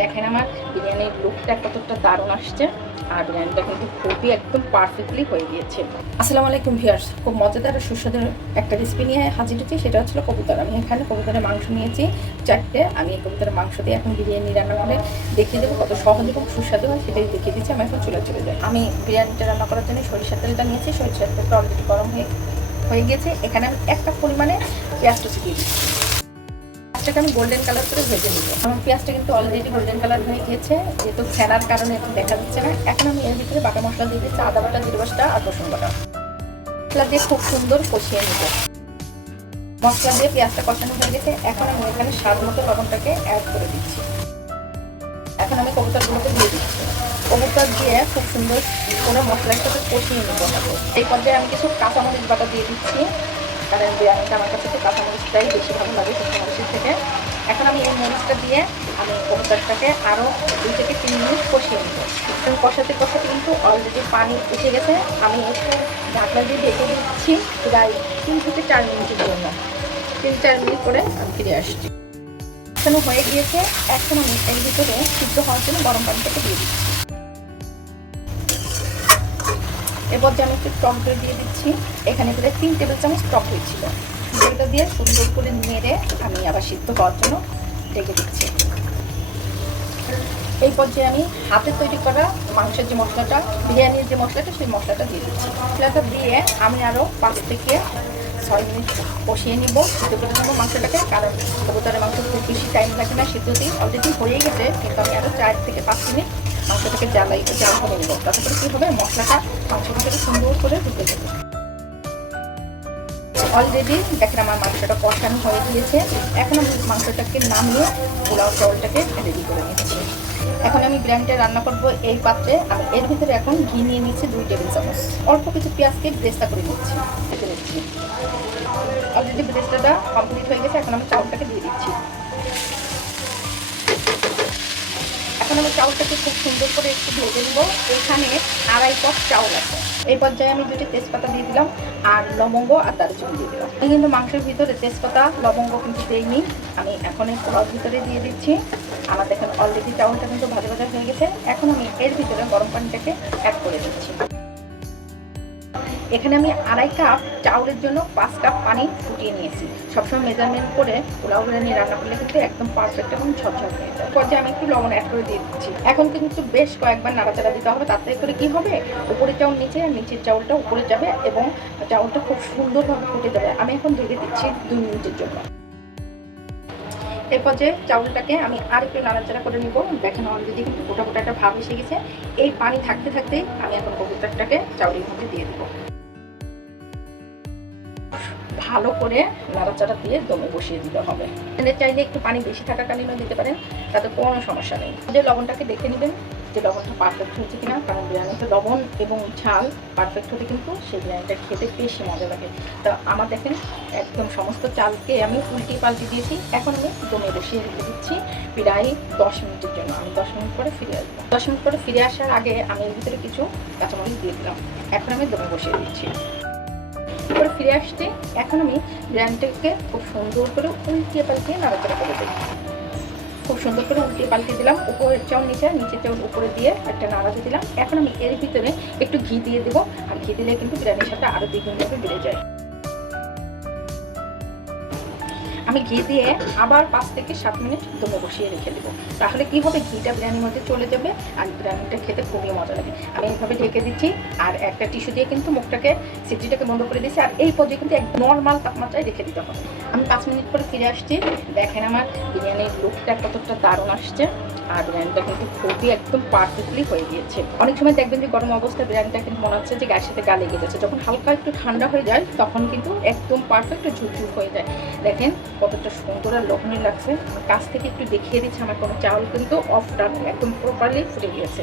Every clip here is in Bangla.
দেখেন আমার বিরিয়ানির লুকটা কতটা দারুণ আসছে আর বিরিয়ানিটা কিন্তু খুবই একদম পারফেক্টলি হয়ে গিয়েছে। আসসালামু আলাইকুম ভিউয়ার্স, খুব মজাদার ও সুস্বাদু একটা রেসিপি নিয়ে হাজির হচ্ছি। সেটা হচ্ছিল কবুতর। আমি এখানে কবুতরের মাংস নিয়েছি 4টে। আমি এই কবুতরের মাংস দিয়ে এখন বিরিয়ানি রান্না করে দেখিয়ে দেবো কত সহজ এবং সুস্বাদু হয়, সেটাই দেখিয়ে দিচ্ছি। আমি এখন চলে যাই। আমি বিরিয়ানিটা রান্না করার জন্য সরিষার তেলটা নিয়েছি। সরিষার তেলটা অলরেডি গরম হয়ে গিয়েছে। এখানে আমি একটা পরিমাণে পেঁয়াজ কুচি দিয়ে দিচ্ছি। পেঁয়াজটাকে আমি গোল্ডেন কালার করে ভেজে নিব। আমার পেঁয়াজটা কিন্তু অলরেডি গোল্ডেন কালার হয়ে গিয়েছে, যেহেতু ফেনার কারণে একটু দেখা যাচ্ছে না। এখন আমি এর ভিতরে বাটা মশলা দিয়ে দিচ্ছি, আদা বাটা, জিরে বাটা আর রসুন বাটা। মশলা দিয়ে খুব সুন্দর কষিয়ে নিব। মশলা দিয়ে পেঁয়াজটা কষানো হয়ে গেছে। এখন আমি এখানে স্বাদ মতো লবণটাকে অ্যাড করে দিচ্ছি। এখন আমি কবুতরগুলোকে দিয়ে দিচ্ছি। কবুতর দিয়ে খুব সুন্দর কোনো মশলার সাথে কষিয়ে নেব। এই পর্যায়ে আমি কিছু কাঁচামরিচ বাটা দিয়ে দিচ্ছি, কারণ বিরিয়ানিটা আমার কাছে তো কাঁচামরিচটাই বেশি ভালো লাগে শুকনো মরিচের থেকে। এখন আমি এই মরিচটা দিয়ে আমি কবুতরটাকে আরও 2 থেকে 3 মিনিট কষিয়ে নেব। কষাতে কষাতে কিন্তু অলরেডি পানি উঠে গেছে। আমি একটু ঢাকনা দিয়ে ঢেকে দিচ্ছি প্রায় 3 থেকে 4 মিনিটের জন্য। 3-4 মিনিট করে আমি ফিরে আসছি। কষানো হয়ে গিয়েছে। এখন আমি এর ভিতরে সিদ্ধ হওয়ার জন্য গরম পানিটাকে দিয়ে দিচ্ছি। এরপর যে আমি একটু টক দই দিয়ে দিচ্ছি। এখানে প্রায় 3 টেবিল চামচ টক দই ছিল। দইটা দিয়ে সুন্দর করে নেড়ে আমি আবার সিদ্ধ হওয়ার জন্য ঢেকে দিচ্ছি। এই পর্যায়ে আমি হাতে তৈরি করা মাংসের যে মশলাটা, বিরিয়ানির যে মশলাটা, সেই মশলাটা দিয়ে দিচ্ছি। মশলাটা দিয়ে আমি আরও 5 থেকে 6 মিনিট কষিয়ে নিব, সিদ্ধ করে নেবো মাংসটাকে। কারণ কবুতরের মাংস খুব বেশি টাইম লাগে না সিদ্ধতেই, অলরেডি হয়ে গেছে। কিন্তু আমি আরও 4 থেকে 5 মিনিট মাংসটাকে জাল করে নেব। তাতে করে কী হবে, মশলাটা মাংসের ভিতরে সুন্দর করে ঢুকে যাবে। অলরেডি দেখেন আমার মাংসটা কষানো হয়ে গিয়েছে। এখন আমি মাংসটাকে নামিয়ে পোলাও চাউলটাকে রেডি করে নিচ্ছি। এখন আমি বিরিয়ানিটা রান্না করব এই পাত্রে। আমি এর ভিতরে এখন ঘি নিয়ে নিচ্ছি 2 টেবিল চামচ। অল্প কিছু পেঁয়াজকে ব্রেস্তা করে নিচ্ছি, কেটে নিচ্ছি। অলরেডি ব্রেস্তাটা কমপ্লিট হয়ে গেছে। এখন আমি চাউলটাকে দিয়ে দিচ্ছি। এখন আমি চাউলটাকে খুব সুন্দর করে একটু ভেজে নেব। এখানে 2.5 কাপ চাউল আছে। এই পর্যায়ে আমি 2টি তেজপাতা দিয়ে দিলাম আর লবঙ্গ আর দারুচিনি দিয়ে দিলাম। আমি কিন্তু মাংসের ভিতরে তেজপাতা লবঙ্গ কিন্তু দিইনি, আমি এখন এই পোলাওর ভিতরে দিয়ে দিচ্ছি। আমার দেখেন অলরেডি চাউলটা কিন্তু ভাজা ভাজা হয়ে গেছে। এখন আমি এর ভিতরে গরম পানিটাকে অ্যাড করে দিচ্ছি। এখানে আমি 2.5 কাপ চাউলের জন্য 5 কাপ পানি ফুটিয়ে নিয়েছি। সবসময় মেজারমেন্ট করে পোলাও বিরিয়ানি রান্না করলে কিন্তু একদম পারফেক্ট এবং ঝরঝর হয়ে যায়। পর্যায়ে আমি একটু লবণ অ্যাড করে দিয়ে দিচ্ছি। এখন কিন্তু বেশ কয়েকবার নাড়াচাড়া দিতে হবে, তাতে করে কি হবে, উপরের চাউল নিচে আর নিচের চাউলটা উপরে যাবে এবং চাউলটা খুব সুন্দরভাবে ফুটে যাবে। আমি এখন ঢেকে দিচ্ছি 2 মিনিটের জন্য। এরপর যে চাউলটাকে আমি আর একটু নাড়াচাড়া করে নিব। দেখেন অলরেডি কিন্তু গোটা গোটা একটা ভাব এসে গেছে। এই পানি থাকতে থাকতেই আমি এখন কবুতরটাকে চাউলের মধ্যে দিয়ে দেবো। ভালো করে নাড়াচাড়া দিয়ে দমে বসিয়ে দিতে হবে। চাইলে একটু পানি বেশি থাকাকালীনও দিতে পারেন, তাতে কোনো সমস্যা নেই। যে লবণটাকে দেখে নেবেন যে লবণটা পারফেক্ট হয়েছে কিনা, কারণ বিরিয়ানিতে লবণ এবং ঝাল পারফেক্ট হলে কিন্তু সেই বিরিয়ানিটা খেতে বেশি মজা লাগে। তো আমার দেখেন একদম সমস্ত চালকে আমি পাল্টে দিয়েছি। এখন আমি দমে বসিয়ে রেখে দিচ্ছি প্রায় 10 মিনিটের জন্য। আমি 10 মিনিট পরে ফিরে আসবো। 10 মিনিট পরে ফিরে আসার আগে আমি এর ভিতরে কিছু কাঁচামরিচ দিয়ে দিলাম। এখন আমি দমে বসিয়ে দিচ্ছি। করে ফিরে আসতে এখন আমি বিরিয়ানিটাকে খুব সুন্দর করে উল্টিয়ে পাল্টিয়ে নাড়াচাড়া করে দিই। খুব সুন্দর করে উল্টিয়ে পাল্টিয়ে দিলাম। উপরের চাউল নিচের চাউল উপরে দিয়ে একটা নাড়া দিয়ে দিলাম। এখন আমি এর ভিতরে একটু ঘি দিয়ে দেবো, আর ঘি দিলে কিন্তু বিরিয়ানির সাথে আরও দ্বিগুণভাবে বেড়ে যায়। আমি ঘি দিয়ে আবার 5 থেকে 7 মিনিট দমে বসিয়ে রেখে দেবো। তাহলে কি হবে, ঘিটা বিরিয়ানির মধ্যে চলে যাবে আর বিরিয়ানিটা খেতে খুবই মজা লাগে। আমি এইভাবে ঢেকে দিচ্ছি আর একটা টিস্যু দিয়ে কিন্তু মুখটাকে, সিটিটাকে বন্ধ করে দিচ্ছি। আর এই পর্যায়ে কিন্তু একদম নর্মাল তাপমাত্রায় রেখে দিতে হবে। আমি 5 মিনিট পরে ফিরে আসছি। দেখেন আমার বিরিয়ানির লুকটা কতটা দারুণ আসছে আর বিরিয়ানিটা কিন্তু খুবই একদম পারফেক্টলি হয়ে গিয়েছে। অনেক সময় দেখবেন যে গরম অবস্থায় বিরিয়ানিটা কিন্তু মনে হচ্ছে যে গায়ের সাথে গা লেগে যাচ্ছে। যখন হালকা একটু ঠান্ডা হয়ে যায় তখন কিন্তু একদম পারফেক্ট ঝুরঝুর হয়ে যায়। দেখেন কতটা সুন্দর আর লোভনীয় লাগছে। আমার কাছ থেকে একটু দেখিয়ে দিচ্ছি, আমার কোনো চাউল কিন্তু অফ ডান একদম প্রপারলি ফুটে গিয়েছে।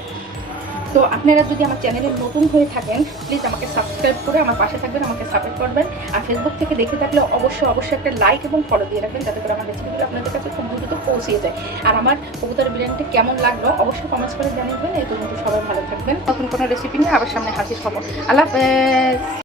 তো আপনারা যদি আমার চ্যানেলে নতুন হয়ে থাকেন প্লিজ আমাকে সাবস্ক্রাইব করে আমার পাশে থাকবেন, আমাকে সাপোর্ট করবেন। আর ফেসবুক থেকে দেখে থাকলে অবশ্যই একটা লাইক এবং ফলো দিয়ে রাখবেন, যাতে করে আমার রেসিপিগুলো আপনাদের কাছে খুব দ্রুত পৌঁছে যায়। আর আমার কবুতরের বিরিয়ানিটা কেমন লাগলো অবশ্যই কমেন্টস করে জানিয়ে দেবেন। এই পর্যন্ত সবাই ভালো থাকবেন। নতুন কোনো রেসিপি নিয়ে আবার সামনে হাজির হবো। আল্লাহ হাফেজ।